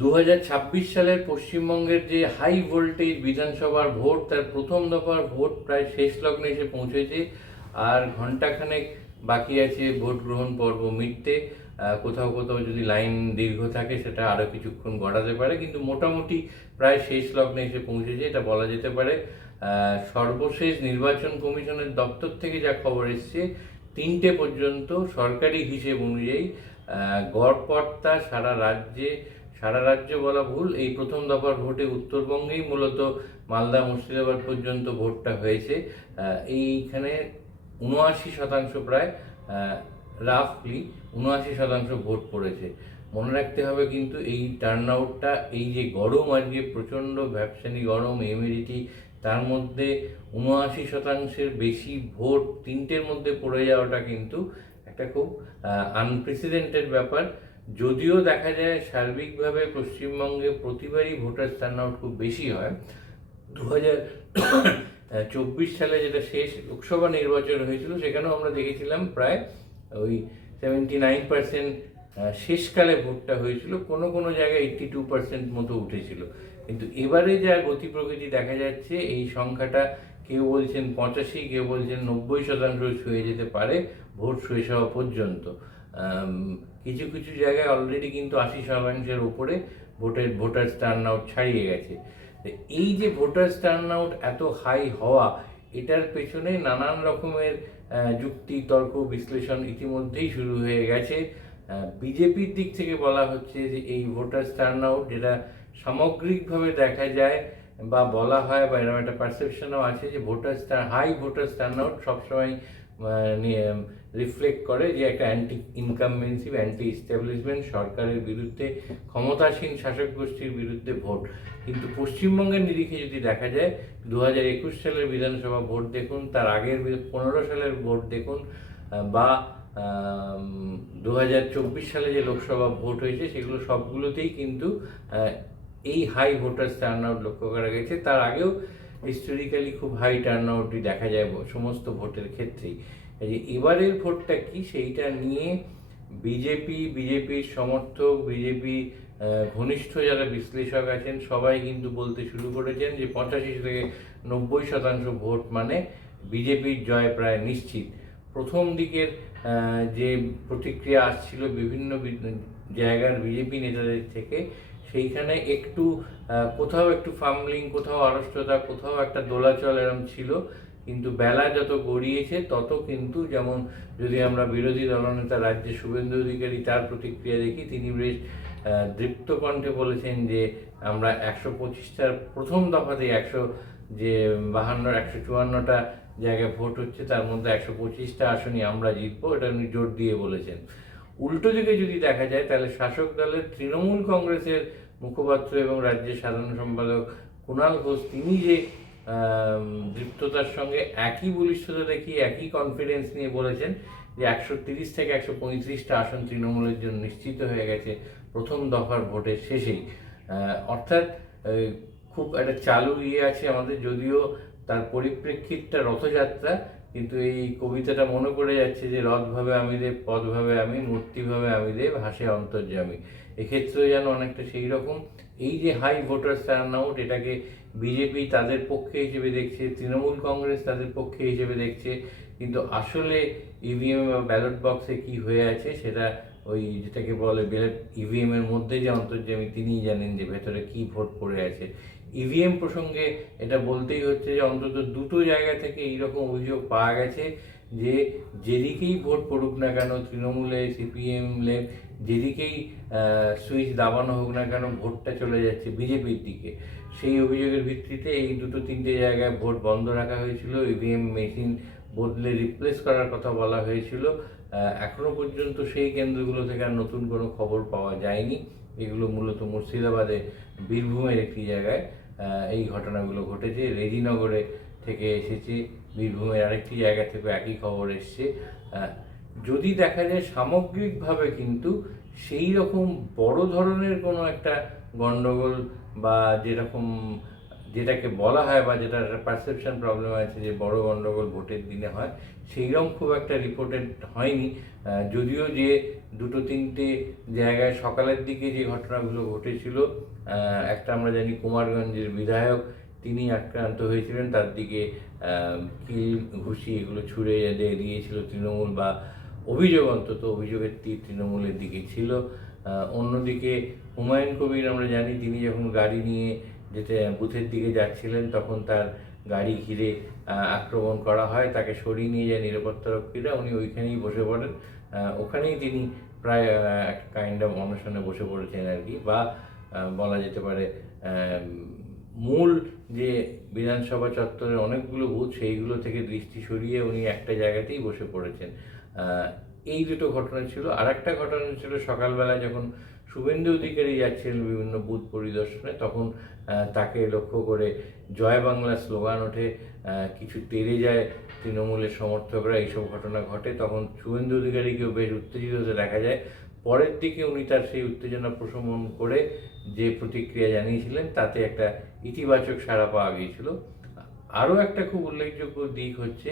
2026 সালের পশ্চিমবঙ্গের যে হাই ভোল্টেজ বিধানসভার ভোট, তার প্রথম দফার ভোট প্রায় শেষ লগ্নে এসে পৌঁছেছে। আর ঘণ্টাখানেক বাকি আছে ভোট গ্রহণ পর্ব মিটতে। কোথাও কোথাও যদি লাইন দীর্ঘ থাকে সেটা আরও কিছুক্ষণ গড়াতে পারে, কিন্তু মোটামুটি প্রায় শেষ লগ্নে এসে পৌঁছেছে, এটা বলা যেতে পারে। সর্বশেষ নির্বাচন কমিশনের দপ্তর থেকে যা খবর এসছে, 3টে পর্যন্ত সরকারি হিসেব অনুযায়ী গড়পড়তা সারা রাজ্য বলা ভুল, এই প্রথম দফার ভোটে উত্তরবঙ্গেই মূলত মালদা মুর্শিদাবাদ পর্যন্ত ভোটটা হয়েছে। এইখানে 79% প্রায়, রাফলি 79% ভোট পড়েছে। মনে রাখতে হবে কিন্তু এই টার্ন আউটটা, এই যে গরম, আজকে প্রচণ্ড ভ্যাপসানি গরম, হিউমিডিটি, তার মধ্যে 79%-এর বেশি ভোট 3টের মধ্যে পড়ে যাওয়াটা কিন্তু একটা খুব আনপ্রেসিডেন্টেড ব্যাপার। যদিও দেখা যায় সার্বিকভাবে পশ্চিমবঙ্গে প্রতিবারই ভোটার টার্ন আউট খুব বেশি হয়। 2024 সালে যেটা শেষ লোকসভা নির্বাচন হয়েছিল, সেখানেও আমরা দেখেছিলাম প্রায় ওই 79%, শেষকালে ভোটটা হয়েছিল, কোনো কোনো জায়গায় 82% মতো উঠেছিল। কিন্তু এবারে যা গতি প্রকৃতি দেখা যাচ্ছে, এই সংখ্যাটা কেউ বলছেন 85, কেউ বলছেন 90% ছুঁয়ে যেতে পারে ভোট শেষ হওয়া পর্যন্ত। কিছু কিছু জায়গায় অলরেডি কিন্তু 80%-এর উপরে ভোটার টার্ন আউট ছাড়িয়ে গেছে। এই যে ভোটার টার্ন আউট এত হাই হওয়া, এটার পেছনে নানান রকমের যুক্তি, তর্ক, বিশ্লেষণ ইতিমধ্যেই শুরু হয়ে গেছে। বিজেপির দিক থেকে বলা হচ্ছে যে এই ভোটার টার্ন আউট, যেটা সামগ্রিকভাবে দেখা যায় বা বলা হয়, বা এরকম একটা পারসেপশনও আছে যে হাই ভোটার টার্ন আউট সবসময় রিফ্লেক্ট করে যে একটা অ্যান্টি ইনকামবেন্সি, অ্যান্টি ইস্টাবলিশমেন্ট, সরকারের বিরুদ্ধে, ক্ষমতাসীন শাসক গোষ্ঠীর বিরুদ্ধে ভোট। কিন্তু পশ্চিমবঙ্গের নিরিখে যদি দেখা যায়, 2021 সালের বিধানসভা ভোট দেখুন, তার আগের 15 সালের ভোট দেখুন, বা 2024 সালে যে লোকসভা ভোট হয়েছে, সেগুলো সবগুলোতেই কিন্তু এই হাই ভোটার টার্ন আউট লক্ষ্য করা গেছে। তার আগেও হিস্টোরিক্যালি খুব হাই টার্ন আউটই দেখা যায় সমস্ত ভোটের ক্ষেত্রেই। এই যে এবারের ভোটটা কি, সেইটা নিয়ে বিজেপির সমর্থক, বিজেপি ঘনিষ্ঠ যারা বিশ্লেষক আছেন, সবাই কিন্তু বলতে শুরু করেছেন যে 85-90% ভোট মানে বিজেপির জয় প্রায় নিশ্চিত। প্রথম দিকের যে প্রতিক্রিয়া আসছিল বিভিন্ন জায়গার বিজেপি নেতাদের থেকে, সেইখানে একটু কোথাও একটু ফাম্বলিং, কোথাও আড়ষ্টতা, কোথাও একটা দোলাচল এরম ছিল। কিন্তু বেলা যত গড়িয়েছে তত কিন্তু, যেমন যদি আমরা বিরোধী দলনেতা রাজ্যে শুভেন্দু অধিকারী, তার প্রতিক্রিয়া দেখি, তিনি বেশ দৃপ্ত কণ্ঠে বলেছেন যে আমরা 125টার প্রথম দফাতে 154টা জায়গায় ভোট হচ্ছে, তার মধ্যে 125টা আসনই আমরা জিতবো, এটা উনি জোর দিয়ে বলেছেন। উল্টো দিকে যদি দেখা যায়, তাহলে শাসক দলের তৃণমূল কংগ্রেসের মুখপাত্র এবং রাজ্যের সাধারণ সম্পাদক কুণাল ঘোষ, তিনি যে দৃপ্ততার সঙ্গে, একই বলিষ্ঠতা দেখিয়ে, একই কনফিডেন্স নিয়ে বলেছেন যে 130 থেকে 135টা আসন তৃণমূলের জন্য নিশ্চিত হয়ে গেছে প্রথম দফার ভোটের শেষেই। অর্থাৎ খুব একটা চালু আছে আমাদের, যদিও তার পরিপ্রেক্ষিতটা রথযাত্রা, কিন্তু এই কবিতাটা মনে পড়ে যাচ্ছে যে রথভাবে আমি দেব, পদভাবে আমি, মূর্তিভাবে আমি দেব, হাসে অন্তর্যামী। এক্ষেত্রেও যেন অনেকটা সেই রকম। এই যে হাই ভোটার টার্ন আউট, এটাকে বিজেপি তাদের পক্ষে হিসেবে দেখছে, তৃণমূল কংগ্রেস তাদের পক্ষে হিসেবে দেখছে, কিন্তু আসলে ইভিএম বা ব্যালট বক্সে কি হয়ে আছে, সেটা ওই যেটাকে বলে ইভিএম এর মধ্যে যে অন্তর্যামী, তিনিই জানেন যে ভেতরে কি ভোট পড়ে আছে। ইভিএম প্রসঙ্গে এটা বলতেই হচ্ছে যে অন্তত দুটো জায়গা থেকে এইরকম অভিযোগ পাওয়া গেছে যে যেদিকেই ভোট পড়ুক না কেন, তৃণমূলে, সিপিএম, যেদিকেই সুইচ দাবানো হোক না কেন, ভোটটা চলে যাচ্ছে বিজেপির দিকে। সেই অভিযোগের ভিত্তিতে এই দুটো তিনটে জায়গায় ভোট বন্ধ রাখা হয়েছিল, ইভিএম মেশিন বদলে রিপ্লেস করার কথা বলা হয়েছিল। এখনও পর্যন্ত সেই কেন্দ্রগুলো থেকে আর নতুন কোনো খবর পাওয়া যায়নি। এগুলো মূলত মুর্শিদাবাদে, বীরভূমের একটি জায়গায় এই ঘটনাগুলো ঘটেছে। রেজিনগরে থেকে এসেছে, বীরভূমের আরেকটি জায়গা থেকে একই খবর এসছে। যদি দেখা যায় সামগ্রিকভাবে কিন্তু সেই রকম বড় ধরনের কোনো একটা গণ্ডগোল, বা যেটাকে বলা হয়, বা যেটা একটা পারসেপশন প্রবলেম আছে যে বড় গণ্ডগোল ভোটের দিনে হয়, সেইরকম খুব একটা রিপোর্টেড হয়নি। যদিও যে দুটো তিনটে জায়গায় সকালের দিকে যে ঘটনাগুলো ঘটেছিল, একটা আমরা জানি কুমারগঞ্জের বিধায়ক তিনি আক্রান্ত হয়েছিলেন, তার দিকে কিল ঘুষি এগুলো ছুঁড়ে দিয়েছিল তৃণমূল, বা অভিযোগ, অন্তত অভিযোগের তীর তৃণমূলের দিকে ছিল। অন্যদিকে হুমায়ুন কবির আমরা জানি তিনি যখন গাড়ি নিয়ে যেতে বুথের দিকে যাচ্ছিলেন তখন তার গাড়ি ঘিরে আক্রমণ করা হয়, তাকে সরিয়ে নিয়ে যায় নিরাপত্তারক্ষীরা, উনি ওইখানেই বসে পড়েন। ওখানেই তিনি প্রায় একটা কাইন্ড অফ অনশনে বসে পড়েছেন আর কি, বা বলা যেতে পারে মূল যে বিধানসভা চত্বরের অনেকগুলো বুথ সেইগুলো থেকে দৃষ্টি সরিয়ে উনি একটা জায়গাতেই বসে পড়েছেন। এই দুটো ঘটনা ছিল। আর একটা ঘটনা ছিল সকালবেলা যখন শুভেন্দু অধিকারী যাচ্ছিলেন বিভিন্ন বুথ পরিদর্শনে, তখন তাকে লক্ষ্য করে জয় বাংলা স্লোগান ওঠে, কিছু তেড়ে যায় তৃণমূলের সমর্থকরা, এইসব ঘটনা ঘটে। তখন শুভেন্দু অধিকারীকেও বেশ উত্তেজিত হতে দেখা যায়। পরের দিকে উনি তার সেই উত্তেজনা প্রশমন করে যে প্রতিক্রিয়া জানিয়েছিলেন তাতে একটা ইতিবাচক সাড়া পাওয়া গিয়েছিল। আরও একটা খুব উল্লেখযোগ্য দিক হচ্ছে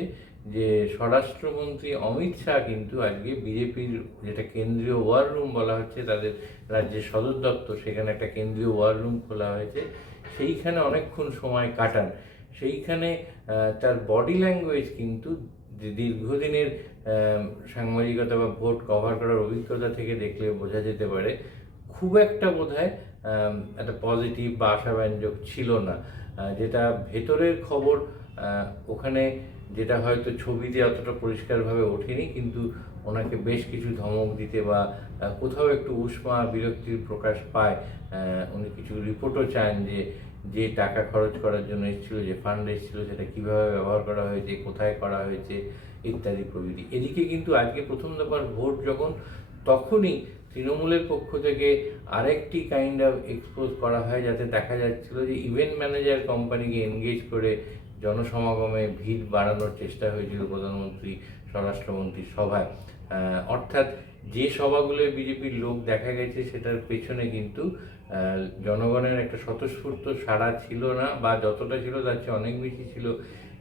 যে স্বরাষ্ট্রমন্ত্রী অমিত শাহ কিন্তু আজকে বিজেপির যেটা কেন্দ্রীয় ওয়ার রুম বলা হচ্ছে, তাদের রাজ্যের সদর দপ্তর, সেখানে একটা কেন্দ্রীয় ওয়ার রুম খোলা হয়েছে, সেইখানে অনেকক্ষণ সময় কাটান। সেইখানে তার বডি ল্যাঙ্গুয়েজ কিন্তু দীর্ঘদিনের সাংবাদিকতা বা ভোট কভার করার অভিজ্ঞতা থেকে দেখলে বোঝা যেতে পারে খুব একটা বোধহয় একটা পজিটিভ বা আশাব্যঞ্জক ছিল না। যেটা ভেতরের খবর ওখানে, যেটা হয়তো ছবিতে অতটা পরিষ্কারভাবে ওঠেনি, কিন্তু ওনাকে বেশ কিছু ধমক দিতে বা কোথাও একটু উষ্মা বিরক্তির প্রকাশ পায়। উনি কিছু রিপোর্টও চান যে যে টাকা খরচ করার জন্য এসেছিলো, যে ফান্ড এসেছিলো, সেটা কীভাবে ব্যবহার করা হয়েছে, কোথায় করা হয়েছে ইত্যাদি প্রভৃতি। এদিকে কিন্তু আজকে প্রথম দফার ভোট যখন, তখনই তৃণমূলের পক্ষ থেকে আরেকটি কাইন্ড অফ এক্সপোজ করা হয়, যাতে দেখা যাচ্ছিল যে ইভেন্ট ম্যানেজার কোম্পানিকে এনগেজ করে জনসমাগমে ভিড় বাড়ানোর চেষ্টা হয়েছিল প্রধানমন্ত্রী স্বরাষ্ট্রমন্ত্রীর সভায়। অর্থাৎ যে সভাগুলোয় বিজেপির লোক দেখা গেছে সেটার পেছনে কিন্তু জনগণের একটা স্বতঃস্ফূর্ত সাড়া ছিল না, বা যতটা ছিল তার চেয়ে অনেক বেশি ছিল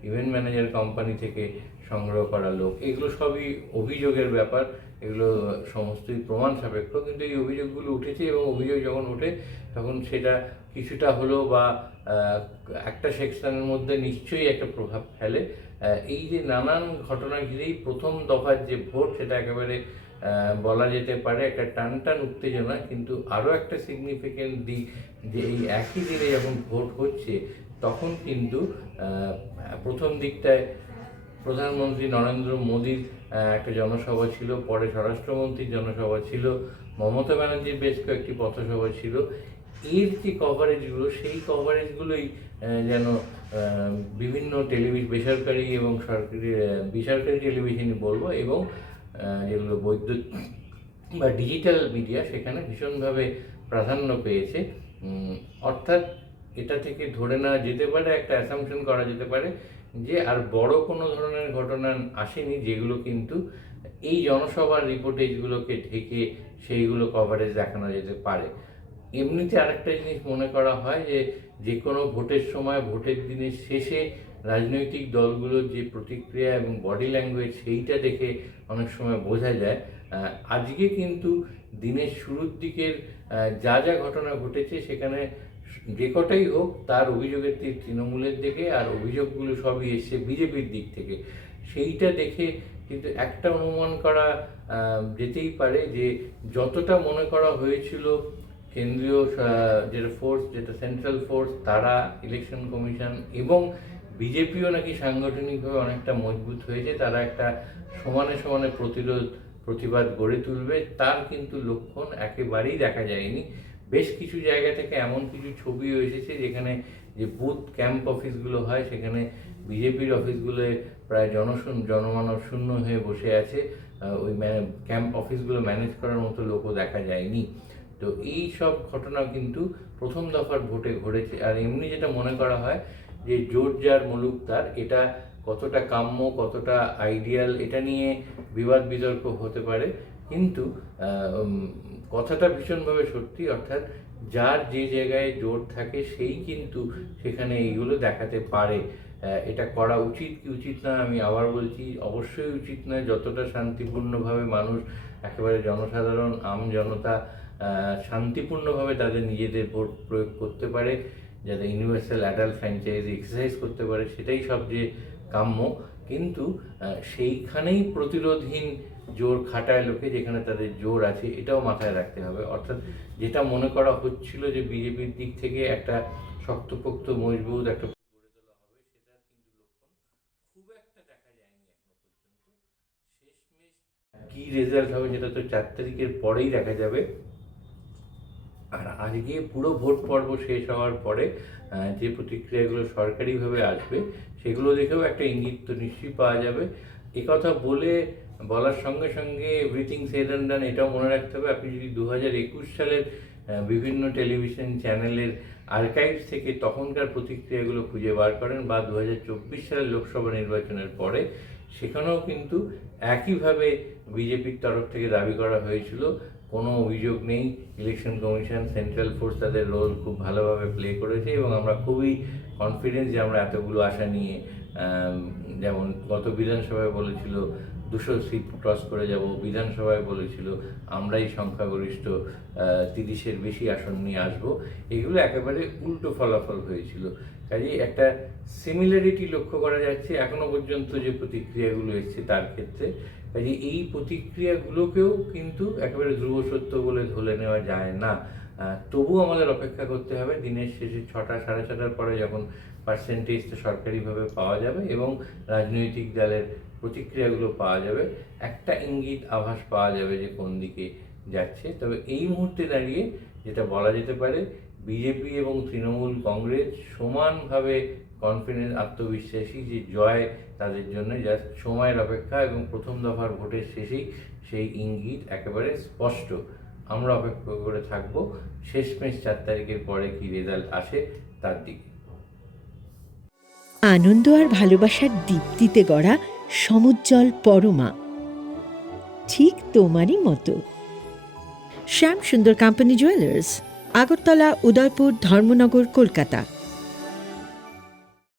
ইভেন্ট ম্যানেজার কোম্পানি থেকে সংগ্রহ করা লোক। এগুলো সবই অভিযোগের ব্যাপার, এগুলো সমস্তই প্রমাণ সাপেক্ষ, কিন্তু এই অভিযোগগুলো উঠেছে, এবং অভিযোগ যখন ওঠে তখন সেটা কিছুটা হলেও বা একটা সেকশনের মধ্যে নিশ্চয়ই একটা প্রভাব ফেলে। এই যে নানান ঘটনা ঘিরেই প্রথম দফার যে ভোট, সেটা একেবারে বলা যেতে পারে একটা টানটান উত্তেজনা। কিন্তু আরও একটা সিগনিফিক্যান্ট দিক যে এই একই দিনে যখন ভোট হচ্ছে তখন কিন্তু প্রথম দিকটায় প্রধানমন্ত্রী নরেন্দ্র মোদীর একটা জনসভা ছিল, পরে স্বরাষ্ট্রমন্ত্রীর জনসভা ছিল, মমতা ব্যানার্জির বেশ কয়েকটি পথসভা ছিল। এর যে কভারেজগুলো, সেই কভারেজগুলোই যেন বিভিন্ন বেসরকারি এবং সরকারি, বেসরকারি টেলিভিশনই বলবো, এবং যেগুলো বৈদ্যুতিক বা ডিজিটাল মিডিয়া, সেখানে ভীষণভাবে প্রাধান্য পেয়েছে। অর্থাৎ এটা থেকে ধরে নেওয়া যেতে পারে, একটা অ্যাসাম্পশন করা যেতে পারে যে আর বড় কোনো ধরনের ঘটনা আসেনি, যেগুলো কিন্তু এই জনসভার রিপোর্টেজগুলোকে ঢেকে সেইগুলো কভারেজ দেখানো যেতে পারে। এমনিতে আরেকটা জিনিস মনে করা হয় যে যে কোনো ভোটের সময়, ভোটের দিনের শেষে রাজনৈতিক দলগুলোর যে প্রতিক্রিয়া এবং বডি ল্যাঙ্গুয়েজ, সেইটা দেখে অনেক সময় বোঝা যায়। আজকে কিন্তু দিনের শুরুর দিকের যা যা ঘটনা ঘটেছে, সেখানে যে কটাই হোক তার অভিযোগের তীর তৃণমূলের দিকে, আর অভিযোগগুলো সবই এসছে বিজেপির দিক থেকে। সেইটা দেখে কিন্তু একটা অনুমান করা যেতেই পারে যে যতটা মনে করা হয়েছিল কেন্দ্রীয় যেটা ফোর্স, যেটা সেন্ট্রাল ফোর্স, তারা, ইলেকশন কমিশন এবং বিজেপিও নাকি সাংগঠনিকভাবে অনেকটা মজবুত হয়েছে, তারা একটা সমানে সমানে প্রতিবাদ গড়ে তুলবে, তার কিন্তু লক্ষণ একেবারেই দেখা যায়নি। বেশ কিছু জায়গা থেকে এমন কিছু ছবিও এসেছে যেখানে যে বুথ ক্যাম্প অফিসগুলো হয়, সেখানে বিজেপির অফিসগুলোয় প্রায় জনমানব শূন্য হয়ে বসে আছে। ওই ক্যাম্প অফিসগুলো ম্যানেজ করার মতো লোকও দেখা যায়নি। তো এই সব ঘটনা কিন্তু প্রথম দফার ভোটে ঘটেছে। আর এমনি যেটা মনে করা হয় যে জোট যার মুলুক তার, এটা কতটা কাম্য, কতটা আইডিয়াল, এটা নিয়ে বিবাদ বিতর্ক হতে পারে, কিন্তু কথাটা ভীষণভাবে সত্যি। অর্থাৎ যার যে জায়গায় জোর থাকে সেই কিন্তু সেখানে এইগুলো দেখাতে পারে। এটা করা উচিত কি উচিত না, আমি আবার বলছি, অবশ্যই উচিত নয়। যতটা শান্তিপূর্ণভাবে মানুষ একেবারে জনসাধারণ, আম জনতা শান্তিপূর্ণভাবে তাদের নিজেদের ভোট প্রয়োগ করতে পারে, যাতে ইউনিভার্সাল অ্যাডাল্ট ফ্র্যাঞ্চাইজি এক্সারসাইজ করতে পারে, সেটাই সবচেয়ে কাম্য। কিন্তু সেইখানেই প্রতিরোধহীন জোর খাটায় লোকে, যেখানে তাদের জোর আছে, এটাও মাথায় রাখতে হবে। অর্থাৎ যেটা মনে করা হচ্ছিল যে বিজেপির দিক থেকে একটা শক্তপোক্ত মজবুত একটা গড়ে তোলা হবে, সেটার কিন্তু লক্ষণ খুব একটা দেখা যায়নি এখনো পর্যন্ত। শেষমেশ কি রেজাল্ট হবে সেটা তো 4 তারিখের পরেই দেখা যাবে। আর আজকে পুরো ভোট পর্ব শেষ হওয়ার পরে যে প্রতিক্রিয়াগুলো সরকারিভাবে আসবে, সেগুলো দেখেও একটা ইঙ্গিত তো নিশ্চয়ই পাওয়া যাবে। একথা বলার সঙ্গে সঙ্গে এভরিথিং সেড অ্যান্ড ডান এটাও মনে রাখতে হবে, আপনি যদি 2021 সালের বিভিন্ন টেলিভিশন চ্যানেলের আর্কাইভস থেকে তখনকার প্রতিক্রিয়াগুলো খুঁজে বার করেন, বা 2024 সালের লোকসভা নির্বাচনের পরে, সেখানেও কিন্তু একইভাবে বিজেপির তরফ থেকে দাবি করা হয়েছিল, কোনো অভিযোগ নেই, ইলেকশন কমিশন, সেন্ট্রাল ফোর্স তাদের রোল খুব ভালোভাবে প্লে করেছে, এবং আমরা খুবই কনফিডেন্স যে আমরা এতগুলো আশা নিয়ে, যেমন গত বিধানসভায় বলেছিল 200 সিট ক্রস করে যাব, বিধানসভায় বলেছিল আমরাই সংখ্যাগরিষ্ঠ 30-এর বেশি আসন নিয়ে আসবো, এগুলো একেবারে উল্টো ফলাফল হয়েছিল। কাজেই একটা সিমিলারিটি লক্ষ্য করা যাচ্ছে এখনো পর্যন্ত যে প্রতিক্রিয়াগুলো এসছে তার ক্ষেত্রে। কাজে এই প্রতিক্রিয়াগুলোকেও কিন্তু একেবারে ধ্রুব সত্য বলে ধরে নেওয়া যায় না। তবু আমাদের অপেক্ষা করতে হবে দিনের শেষে 6টা, 6:30টার পরে যখন পার্সেন্টেজটা সরকারিভাবে পাওয়া যাবে এবং রাজনৈতিক দলের প্রতিক্রিয়াগুলো পাওয়া যাবে, একটা ইঙ্গিত আভাস পাওয়া যাবে যে কোন দিকে যাচ্ছে। তবে এই মুহূর্তে দাঁড়িয়ে যেটা বলা যেতে পারে, বিজেপি এবং তৃণমূল কংগ্রেস সমানভাবে কনফিডেন্স, আত্মবিশ্বাসী যে জয় তাদের জন্য, জাস্ট সময়ের অপেক্ষা, এবং প্রথম দফার ভোটের শেষেই সেই ইঙ্গিত একেবারে স্পষ্ট। আমরা অপেক্ষা করে থাকবো শেষমেশ 4 তারিখের পরে কি রেজাল্ট আসে তার দিকে। আনন্দ আর ভালোবাসার দীপ্তিতে গড়া সমুজ্জ্বল পরমা, ঠিক তোমারই মতো। শ্যাম সুন্দর কোম্পানি জুয়েলার্স, আগরতলা, উদয়পুর, ধর্মনগর, কলকাতা।